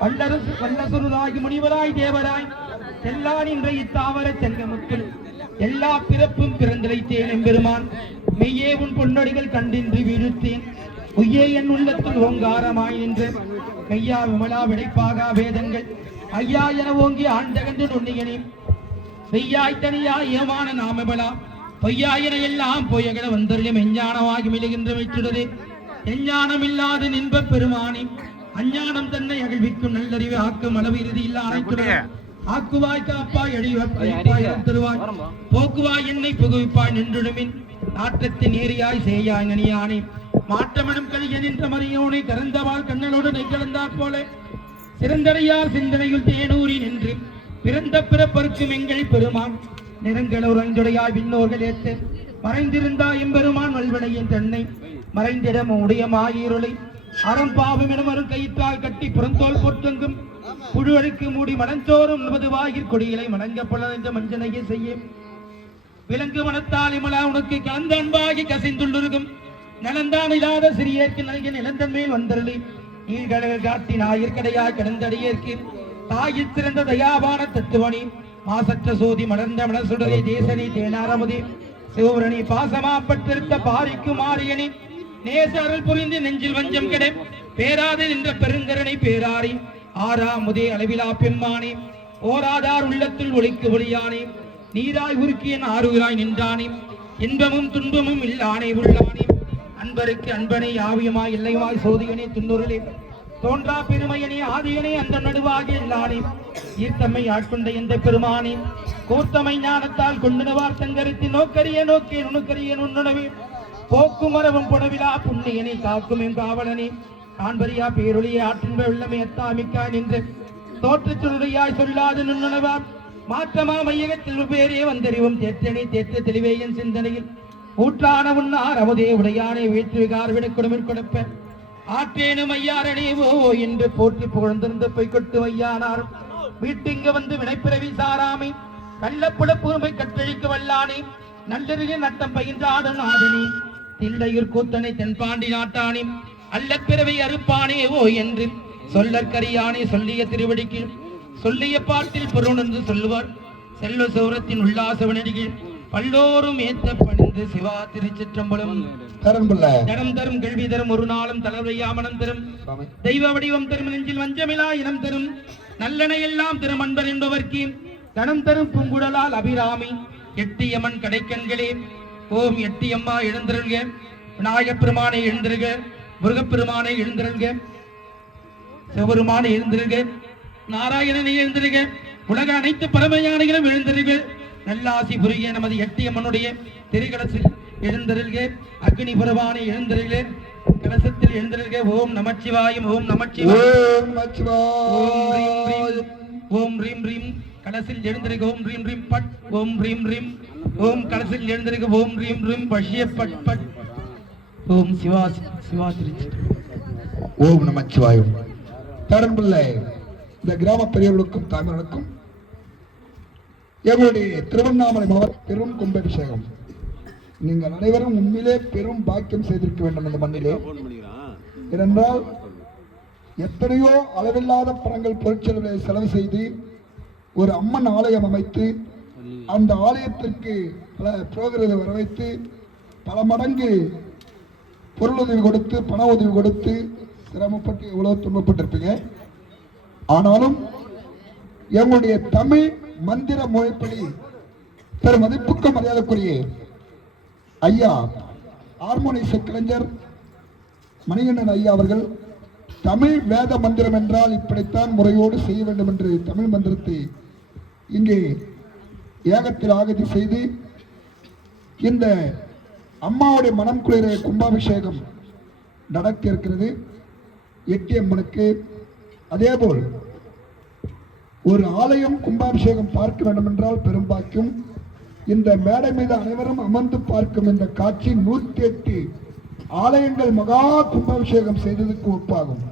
வல்லசுருதாகி முனிவராய் தேவராய் எல்லா நின்ற இத்தாவர செங்கமுத்தில் எல்லா பிறப்பும் பிறந்திழைத்தேன் எம்பெருமான் மெய்யே உன் பொன்னொடிகள் கண்டின்றி வீழ்த்தேன் பொய்யே என் உள்ளத்தில் ஓங்காரமாய் நின்று மெய்யா விமலா விடைப்பாகா வேதங்கள் ஐயா என ஓங்கி ஆண்டகன்று நுண்ணியனே மெய்யாய் தனியாய் ஏமான நாமபலா பொய்யாயின எல்லாம் பொய்யகட வந்தருளும் எஞ்ஞானமாகி மிளுகின்ற மெச்சுடரே எஞ்ஞானம் இல்லாது நின்ப பெருமானி அஞ்ஞானம் தன்னை அகழ்விக்கும் நல்லறிவு ஆக்கும் அளவு இறுதி இல்ல அனைத்துடைய ஆக்குவாய் காப்பாய் அழிவாய் தருவாய் போக்குவாய் என்னை புகுவிப்பாய் நின்றுடுமின் நாட்டத்தின் ஏரியாய் சேயாய் நனியானே மாற்றமனும் கழிய நின்ற மறியோனை கறந்தவாள் கண்ணலோடு நெய்கலந்தாற் போல சிறந்தடையார் சிந்தனையில் தேனூரி நின்று பிறந்த பிறப்பருக்கும் எங்கள் பெருமான் நிறங்கள உறைந்துடையாய் விண்ணோர்கள் ஏற்று மறைந்திருந்தா எம்பெருமான் வல்வனையின் தன்னை மறைந்திடம் உடைய மாயிருளை அறம் பாவம் என வரும் கயிற்றால் கட்டி புறந்தோல் போற்றங்கும் புழுவழுக்கு மூடி மனஞ்சோறும் நமது வாயிற் கொடிகளை மணங்கப்பட மஞ்சனையை செய்ய விலங்கு மனத்தால் இமலா உனக்கு கலந்த அன்பாகி கசிந்துள்ளிருக்கும் நலந்தான் இல்லாத சிறியேற்கு நல்கிய நிலந்தன் மேல் வந்தருளி நீழ்கடல் காட்டி ஞாயிற்கடையாய் கிடந்தடியேற்கு தாயில் சிறந்த தயாபான தத்துவனி மாசற்ற சோதி மலர்ந்த மனசுடரை தேசனி தேனாரமுதி சிவபுரணி பாசமாப்பட்டிருந்த பாரிக்கு மாரியனி நேச அருள் புரிந்து நெஞ்சில் வஞ்சம் கிடை பேராது நின்ற பெருங்கரணை பேராரி ஆறாமுதே அளவிலா பெம்மானே ஓராதார் உள்ளத்தில் ஒளிக்கு ஒளியானே நீராய் உருக்கியன் ஆறுகிறாய் நின்றானே இன்பமும் துன்பமும் இல்லானே உள்ளானே அன்பருக்கு அன்பனை ஆவியமாய் இல்லையுமாய் சோதியனே துன்னுருளே தோன்றா பெருமையனே ஆதியனே அந்த நடுவாகி எல்லானே ஈர்த்தம்மை ஆட்கொண்ட எந்த பெருமானே கூர்த்தமை ஞானத்தால் கொண்டுனவார் தங்கரித்து நோக்கரிய நோக்கே நுணுக்கரிய நுண்ணுணவே போக்கும் மரபும் புடவிலா புண்ணியனை காக்கும் என் காவலனே காண்பரியா பேரொழிய ஆற்றின்ப உள்ளமை எத்தாமிக்காய் நின்று தோற்றச் சொல்லுடையாய் சொல்லாது நுண்ணுணவார் மாற்றமா மையகத்தில் பேரே வந்தறிவும் தேற்றனை தேற்ற தெளிவேயன் சிந்தனையில் ஊற்றான உன்னார் அமுதே உடையானே வீட்டு விகார் விட கொடுமிற் கொடுப்ப ஆற்றேனும் ஐயாரணிவோ என்று போற்றி புகழ்ந்திருந்து பொய்கொட்டு ஐயானார் வீட்டிங்க வந்து வினைப்பிறவி சாராமை கள்ளப்புலப்புமை கற்றழிக்க வல்லானே நல்லறிய நட்டம் பயின்றாடும் நாதனே தில்லையூர் கூத்தனை தென்பாண்டி நாட்டானே அல்ல பிறவை அறுப்பானே ஓ என்று சொல்லற்கரியானே சொல்லிய திருவடிக்கு சொல்லிய பாட்டில் பொருள் என்று சொல்லுவார் செல்வ சௌரத்தின் உல்லாசவனடிகள் பல்லோரும் ஏத்த பணிந்து சிவா திருச்சிற்றம்பலம் தரம் தரும் கேள்வி தரும் ஒரு நாளும் தளர்வையாமனம் தரும் தெய்வ வடிவம் தரும் நெஞ்சில் வஞ்சமிலா இனம் தரும் நல்லென எல்லாம் திரும் அன்பர் என்பவர்க்கு தனம் தரும் பூங்குழலால் அபிராமி எட்டியம்மன் கடைக்கண்களே ஓம் எட்டியம்மா எழுந்திருங்க விநாயகப் பெருமானை எழுந்திருக முருகப்பெருமானை எழுந்திருங்க சிவபெருமானை எழுந்திருக நாராயணனை எழுந்திருக உலக அனைத்து பரமஞானிகளும் எழுந்திருக நல்லாசி புரிய நமது எட்டியம்மனுடைய திருக்கலசில் எழுந்திருக அக்னி பெருமானை எழுந்திருக கலசத்தில் எழுந்திருக ஓம் நமச்சிவாயம் ஓம் நமச்சிவாயம் ஓம் ரீம் ரீம் கலசில் எழுந்திருக்க ஓம் ரீம் ரீம் பட் ஓம் ரீம் ரீம் ஓம் கலசில் எழுந்திருக்க ஓம் ரீம் ரீம் பஷ்ய பட் பட் ஓம் சிவா சிவா திருச்சி ஓம் நமச்சிவாயம். தடன்பிள்ளை இந்த கிராம பெரியவர்களுக்கும் தாய்மார்களுக்கும் எங்களுடைய திருவண்ணாமலை மாவட்ட பெரும் கும்பாபிஷேகம் நீங்கள் அனைவரும் உண்மையிலே பெரும் பாக்கியம் செய்திருக்க வேண்டும் இந்த மண்ணிலே. ஏனென்றால் எத்தனையோ அளவில்லாத பணங்கள் பொருட்செலவை செலவு செய்து ஒரு அம்மன் ஆலயம் அமைத்து அந்த ஆலயத்திற்கு பல புரோகிரரை வரவைத்து பல மடங்கு பொருளுதவி கொடுத்து பண உதவி கொடுத்து சிரமப்பட்டு எவ்வளவு துன்பப்பட்டிருப்பீங்க. ஆனாலும் எங்களுடைய தமிழ் மந்திர முறைப்படி பெரும் மதிப்புக்கும் மரியாதைக்குரிய ஐயா ஹார்மோனிய கலைஞர் மணிகண்டன் ஐயா அவர்கள் தமிழ் வேத மந்திரம் என்றால் இப்படித்தான் முறையோடு செய்ய வேண்டும் என்று தமிழ் மந்திரத்தை இங்கே ஏகத்தில் ஆகதி செய்து இந்த அம்மாவுடைய மனம் குளிர கும்பாபிஷேகம் நடக்க இருக்கிறது. எட்டியம்மனுக்கு அதேபோல் ஒரு ஆலயம் கும்பாபிஷேகம் பார்க்க வேண்டும் என்றால் பெரும்பாக்கும் இந்த மேடை மீது அனைவரும் அமர்ந்து பார்க்கும் இந்த காட்சி 108 ஆலயங்கள் மகா கும்பாபிஷேகம் செய்ததுக்கு ஒப்பாகும்.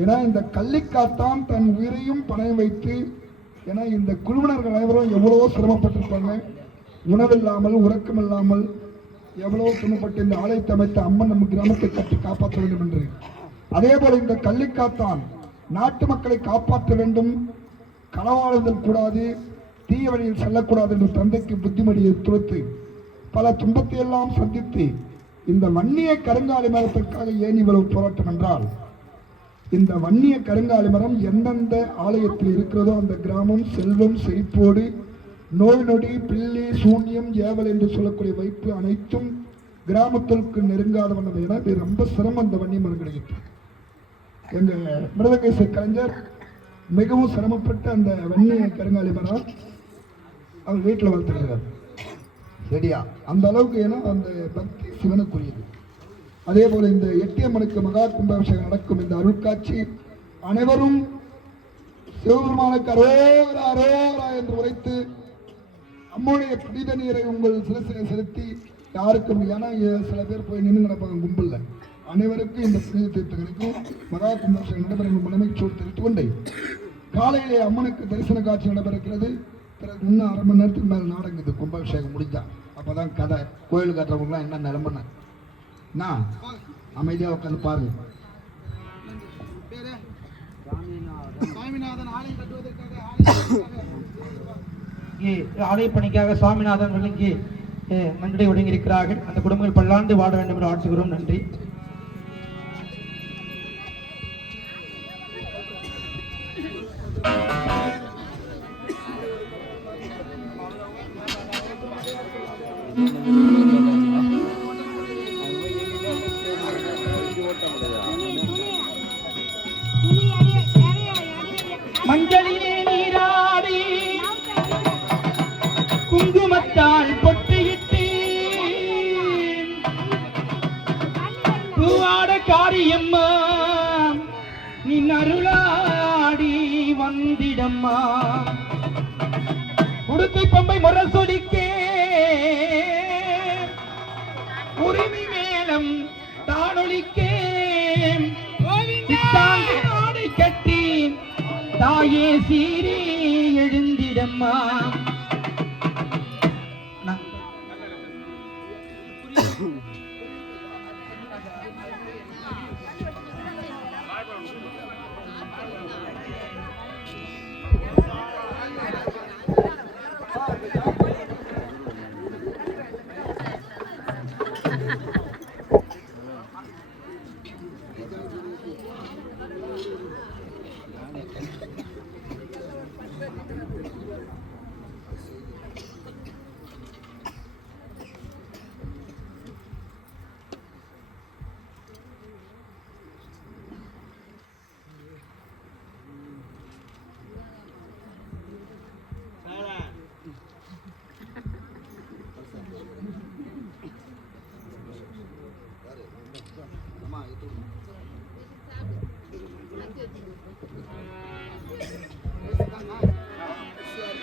ஏன்னா இந்த கள்ளிக்காத்தான் தன் உயிரையும் பணம் வைத்து, ஏன்னா இந்த குழுவினர்கள் அனைவரும் எவ்வளவோ சிரமப்பட்டிருப்பாங்க. உணவில்லாமல் உறக்கம் இல்லாமல் எவ்வளவோ துன்பப்பட்டு இந்த ஆலயத்தை அமைத்த அம்மன் நம்ம கிராமத்தை கட்டி காப்பாற்ற வேண்டும் என்று. அதே போல இந்த கள்ளிக்காத்தான் நாட்டு மக்களை காப்பாற்ற வேண்டும், களவாடுதல் கூடாது, தீய வழியில் செல்லக்கூடாது என்று தந்தைக்கு புத்திமதியை துரைத்து பல துன்பத்தை எல்லாம் சந்தித்து இந்த வன்னிய கருங்காலி மரத்திற்காக ஏன் இவ்வளவு போராட்டம் என்றால், இந்த வன்னிய கருங்காலி மரம் எந்தெந்த ஆலயத்தில் இருக்கிறதோ அந்த கிராமம் செல்வம் செழிப்போடு நோய் நொடி பில்லி சூன்யம் ஏவல் என்று சொல்லக்கூடிய வைப்பு அனைத்தும் கிராமத்திற்கு நெருங்காத வண்ணம். என இது ரொம்ப சிரமம். இந்த வன்னிய மரம் கிடைக்கும். எங்க மிருதகேச கலைஞர் மிகவும் சிரமப்பட்டு அந்த வன்னிய கருங்காலி மரம் அவர் வீட்டில் வளர்த்துருக்கிறார். சரியா? அந்த அளவுக்கு ஏன்னா அந்த பக்தி சிவனுக்குரியது. அதே போல இந்த எட்டியம்மனுக்கு மகா கும்பாபிஷேகம் நடக்கும் இந்த அருட்காட்சி அனைவரும் சிவபெருமானுக்கு அரோகரா அரோகரா என்று உரைத்து அம்முடைய புனித நீரை உங்கள் சிரசினை செலுத்தி யாருக்கும், ஏன்னா சில பேர் போய் நின்று நடப்பாங்க கும்பல்ல, அனைவருக்கும் இந்த புனித தீர்த்தங்களுக்கும் மகா கும்பாபிஷேகம் நடைபெறும் முழுமைச்சோடு தெரிவித்துக் கொண்டே காலையிலே அம்மனுக்கு தரிசன காட்சி நடைபெறுகிறது. பிறகு இன்னும் அரை மணி நேரத்துக்கு மேலே நாடங்குது. கும்பாபிஷேகம் முடிஞ்சா அப்போதான் கதை. கோயில் கட்டுறவங்களாம் என்ன நிலம்புன நான் அமைதியாக உட்காந்து பாருங்க. ஆலய பணிக்காக சுவாமிநாதன் இங்கே நன்றி ஒடுங்கியிருக்கிறார்கள். அந்த குடும்பங்கள் பல்லாண்டு வாட வேண்டும் என்று ஆட்சிக்கிறோம். நன்றி. மஞ்சளிலே நீராடி குங்குமத்தால் பொட்டியிட்டு பூவாட காரியம்மா நீ அருளாடி வந்திடம்மா. உடுக்கை பம்பை முரசொலிக்கே உரிமை மேலம் தானொலிக்கே ஆடை கட்டி தாயே சீரி எழுந்திடம்மா.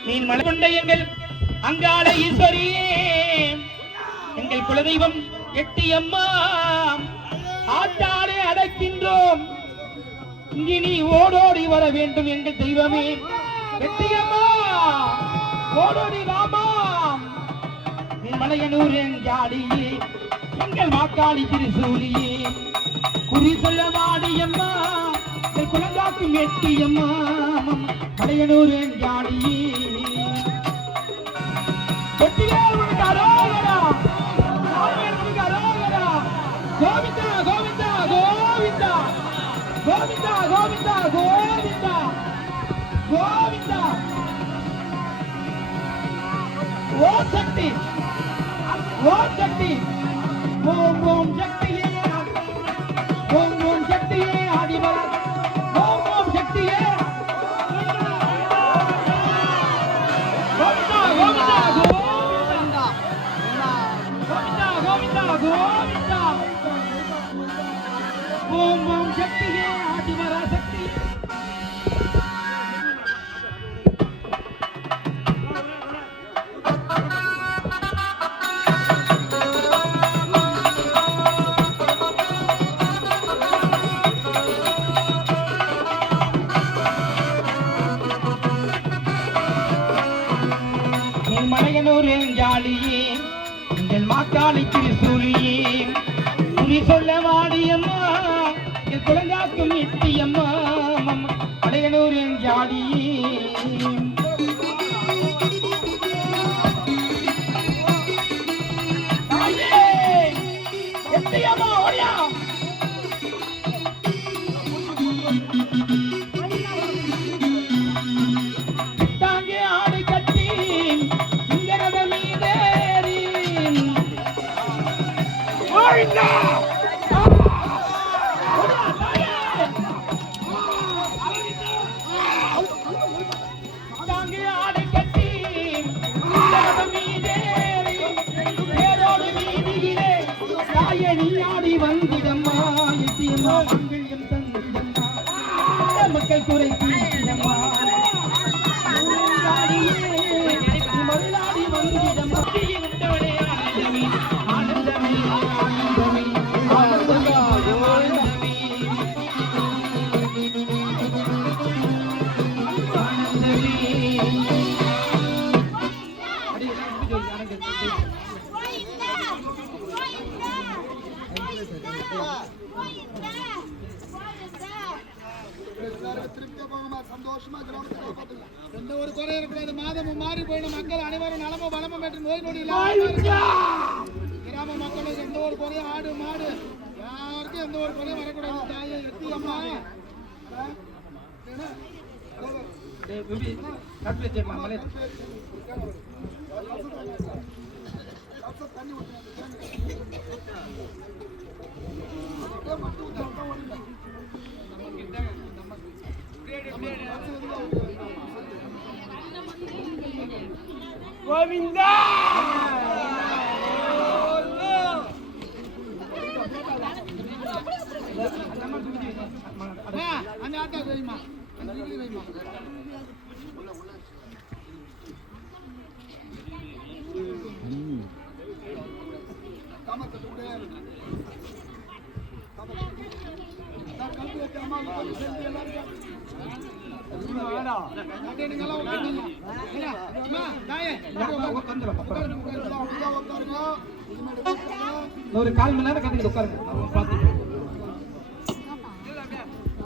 நீர் மலை கொண்ட எங்கள் அங்காள ஈஸ்வரியே, எங்கள் குலதெய்வம் எட்டியம்மா, ஆட்டாளே அடைக்கின்றோம். இங்கு நீ ஓடோடி வர வேண்டும் எங்கள் தெய்வமே. எட்டியம்மா ஓடோடி வாமாம். நீர் மலையனூர் எங்காளியே, எங்கள் மாக்காளி திருசூலியே, குறி சொல்ல வாடியம்மா, எங்கள் குலங்காக்கும் எட்டியம்மா, மலையனூர் எங்காளியே. கோவிந்தா கோவிந்தா கோவிந்தா கோவிந்தா கோவிந்தா கோவிந்தா கோவிந்தா. ஓம் சக்தி ஓம் சக்தி ஓம் ஓம் சக்தியே ஓம் ஓம் சக்தியே ஆதிவர ஓம் ஓம் சக்தியே கோவிந்தா கோவிந்தா கோவிந்தா கோவிந்தா கோவிந்தா கோவிந்தா ஓம் ஓம் சக்தியே ஆதிவர சக்தி. மலையனூர் எங்காளியே, எங்கள் மாக்காளி திருசூலியே, குறி சொல்ல வாடியம்மா, என் குழந்தாக்கும் எட்டியம்மா. வேலூர் ஜாதி தாங்கே ஆடை கட்டி இங்கரத மீதேறி தாங்கே ஆடை கட்டி இங்கரத மீதேறி பேரோடு வீதியிலே தாயணி ஆடி வந்திடம்மா எட்டியம்மா மங்கள்யம் தந்திடம்மா மக்கள் குறை தீர்த்திடம்மா மருளாடி வந்திடம்மா உண்டவனே ஆனந்தமே ஆனந்தமே ஆனந்தமே ஆனந்தமே சந்தோஷமா கிராமத்தில் எந்த ஒரு குறை இருக்கக்கூடாது. மாதமும் மாறி போயிடும். மக்கள் அனைவரும் நலமும் வளமும் பெற்று நோய் நொடி கிராம மக்களுக்கு எந்த ஒரு குறையும் ஆடு மாடு யாருக்கும் எந்த ஒரு குறையும் வரக்கூடாது. தாயை எத்தி அம்மா கோவிந்தா அந்த ஆட்டா வைமா அந்த வைமா ஒரு 1/4 மணி நேரம் கட்டிட்டு உட்காருங்க.